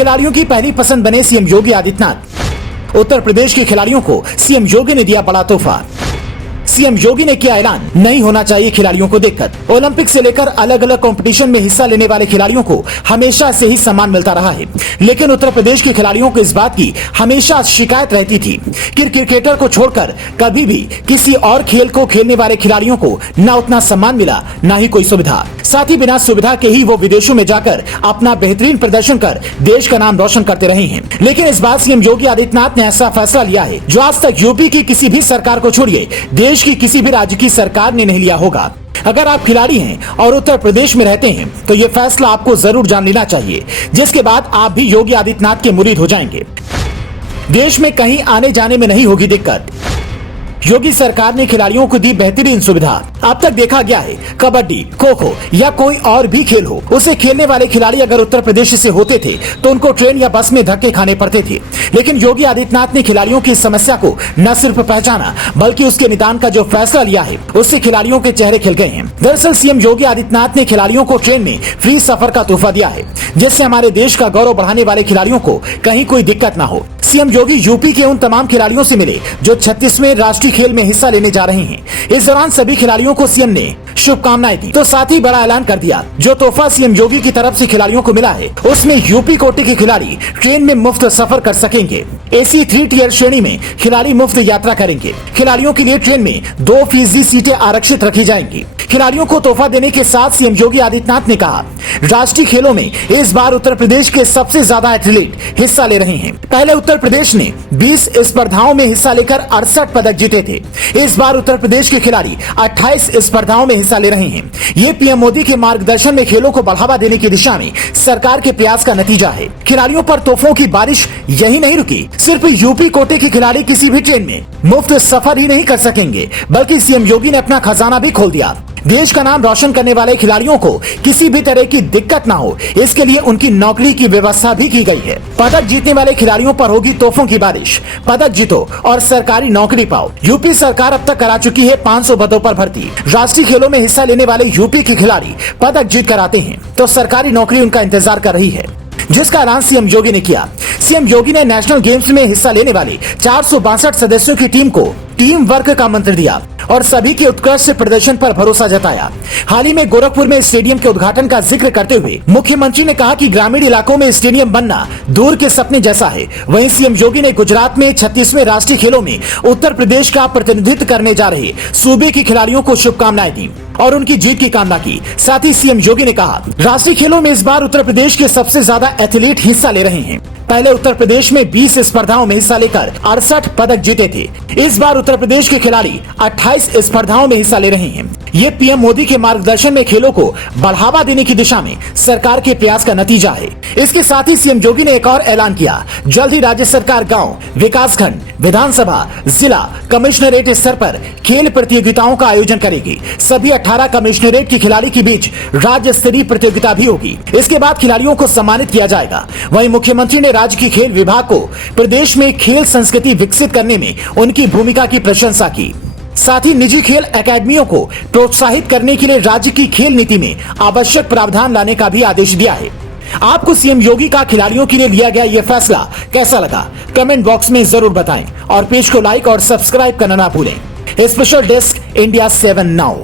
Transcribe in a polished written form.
खिलाड़ियों की पहली पसंद बने सीएम योगी आदित्यनाथ। उत्तर प्रदेश के खिलाड़ियों को सीएम योगी ने दिया बड़ा तोहफा। सीएम योगी ने किया ऐलान, नहीं होना चाहिए खिलाड़ियों को दिक्कत। ओलंपिक से लेकर अलग अलग कंपटीशन में हिस्सा लेने वाले खिलाड़ियों को हमेशा से ही सम्मान मिलता रहा है, लेकिन उत्तर प्रदेश के खिलाड़ियों को इस बात की हमेशा शिकायत रहती थी कि क्रिकेटर को छोड़कर कभी भी किसी और खेल को खेलने वाले खिलाड़ियों को न उतना सम्मान मिला, न ही कोई सुविधा। साथ ही बिना सुविधा के ही वो विदेशों में जाकर अपना बेहतरीन प्रदर्शन कर देश का नाम रोशन करते रहे हैं। लेकिन इस बार सीएम योगी आदित्यनाथ ने ऐसा फैसला लिया है जो आज तक यूपी की किसी भी सरकार को छोड़िए देश की किसी भी राज्य की सरकार ने नहीं लिया होगा। अगर आप खिलाड़ी हैं और उत्तर प्रदेश में रहते हैं तो ये फैसला आपको जरूर जान लेना चाहिए, जिसके बाद आप भी योगी आदित्यनाथ के मुरीद हो जाएंगे। देश में कहीं आने जाने में नहीं होगी दिक्कत। योगी सरकार ने खिलाड़ियों को दी बेहतरीन सुविधा। अब तक देखा गया है कबड्डी, खो खो या कोई और भी खेल हो, उसे खेलने वाले खिलाड़ी अगर उत्तर प्रदेश से होते थे तो उनको ट्रेन या बस में धक्के खाने पड़ते थे। लेकिन योगी आदित्यनाथ ने खिलाड़ियों की समस्या को न सिर्फ पहचाना बल्कि उसके निदान का जो फैसला लिया है उससे खिलाड़ियों के चेहरे खिल गए हैं। दरअसल सीएम योगी आदित्यनाथ ने खिलाड़ियों को ट्रेन में फ्री सफर का तोहफा दिया है, जिससे हमारे देश का गौरव बढ़ाने वाले खिलाड़ियों को कहीं कोई दिक्कत न हो। सीएम योगी यूपी के उन तमाम खिलाड़ियों से मिले जो 36वें राष्ट्रीय खेल में हिस्सा लेने जा रहे हैं। इस दौरान सभी खिलाड़ियों को सीएम ने शुभकामनाएं दी, तो साथ ही बड़ा ऐलान कर दिया, जो तोहफा सीएम योगी की तरफ से खिलाड़ियों को मिला है उसमें यूपी कोटे के खिलाड़ी ट्रेन में मुफ्त सफर कर सकेंगे। AC 3 टियर श्रेणी में खिलाड़ी मुफ्त यात्रा करेंगे। खिलाड़ियों के लिए ट्रेन में 2% सीटें आरक्षित रखी जाएंगी। खिलाड़ियों को तोहफा देने के साथ सीएम योगी आदित्यनाथ ने कहा, राष्ट्रीय खेलों में इस बार उत्तर प्रदेश के सबसे ज्यादा एथलीट हिस्सा ले रहे हैं। पहले उत्तर प्रदेश ने 20 स्पर्धाओं में हिस्सा लेकर 68 पदक जीते थे। इस बार उत्तर प्रदेश के खिलाड़ी 28 स्पर्धाओं में हिस्सा ले रहे हैं। ये पीएम मोदी के मार्गदर्शन में खेलों को बढ़ावा देने की दिशा में सरकार के प्रयास का नतीजा है। खिलाड़ियों पर तोहफों की बारिश यही नहीं रुकी, सिर्फ यूपी कोटे के खिलाड़ी किसी भी ट्रेन में मुफ्त सफर ही नहीं कर सकेंगे, बल्कि सीएम योगी ने अपना खजाना भी खोल दिया। देश का नाम रोशन करने वाले खिलाड़ियों को किसी भी तरह की दिक्कत ना हो, इसके लिए उनकी नौकरी की व्यवस्था भी की गई है। पदक जीतने वाले खिलाड़ियों पर होगी तोहफों की बारिश। पदक जीतो और सरकारी नौकरी पाओ। यूपी सरकार अब तक करा चुकी है 500 पदों पर भर्ती। राष्ट्रीय खेलों में हिस्सा लेने वाले यूपी के खिलाड़ी पदक जीत कर आते हैं तो सरकारी नौकरी उनका इंतजार कर रही है, जिसका ऐलान सीएम योगी ने किया। सीएम योगी ने नेशनल गेम्स में हिस्सा लेने वाले 462 सदस्यों की टीम को टीम वर्क का मंत्र दिया और सभी के उत्कृष्ट प्रदर्शन पर भरोसा जताया। हाल ही में गोरखपुर में स्टेडियम के उद्घाटन का जिक्र करते हुए मुख्यमंत्री ने कहा कि ग्रामीण इलाकों में स्टेडियम बनना दूर के सपने जैसा है। वहीं सीएम योगी ने गुजरात में 36वें राष्ट्रीय खेलों में उत्तर प्रदेश का प्रतिनिधित्व करने जा रहे सूबे के खिलाड़ियों को शुभकामनाएं दी और उनकी जीत की कामना की। साथ ही सीएम योगी ने कहा, राष्ट्रीय खेलों में इस बार उत्तर प्रदेश के सबसे ज्यादा एथलीट हिस्सा ले रहे हैं। पहले उत्तर प्रदेश में 20 स्पर्धाओं में हिस्सा लेकर 68 पदक जीते थे। इस बार उत्तर प्रदेश के खिलाड़ी 28 स्पर्धाओं में हिस्सा ले रहे हैं। ये पीएम मोदी के मार्गदर्शन में खेलों को बढ़ावा देने की दिशा में सरकार के प्रयास का नतीजा है। इसके साथ ही सीएम योगी ने एक और ऐलान किया, जल्द ही राज्य सरकार गांव, विकासखंड, विधानसभा, जिला, कमिश्नरेट स्तर पर खेल प्रतियोगिताओं का आयोजन करेगी। सभी 18 कमिश्नरेट के खिलाड़ी के बीच राज्य स्तरीय प्रतियोगिता भी होगी। इसके बाद खिलाड़ियों को सम्मानित किया जाएगा। वहीं मुख्यमंत्री ने राज्य की खेल विभाग को प्रदेश में खेल संस्कृति विकसित करने में उनकी भूमिका की प्रशंसा की। साथ ही निजी खेल एकेडमियों को प्रोत्साहित करने के लिए राज्य की खेल नीति में आवश्यक प्रावधान लाने का भी आदेश दिया है। आपको सीएम योगी का खिलाड़ियों के लिए लिया गया यह फैसला कैसा लगा, कमेंट बॉक्स में जरूर बताएं और पेज को लाइक और सब्सक्राइब करना ना भूलें। Special desk India 7 now.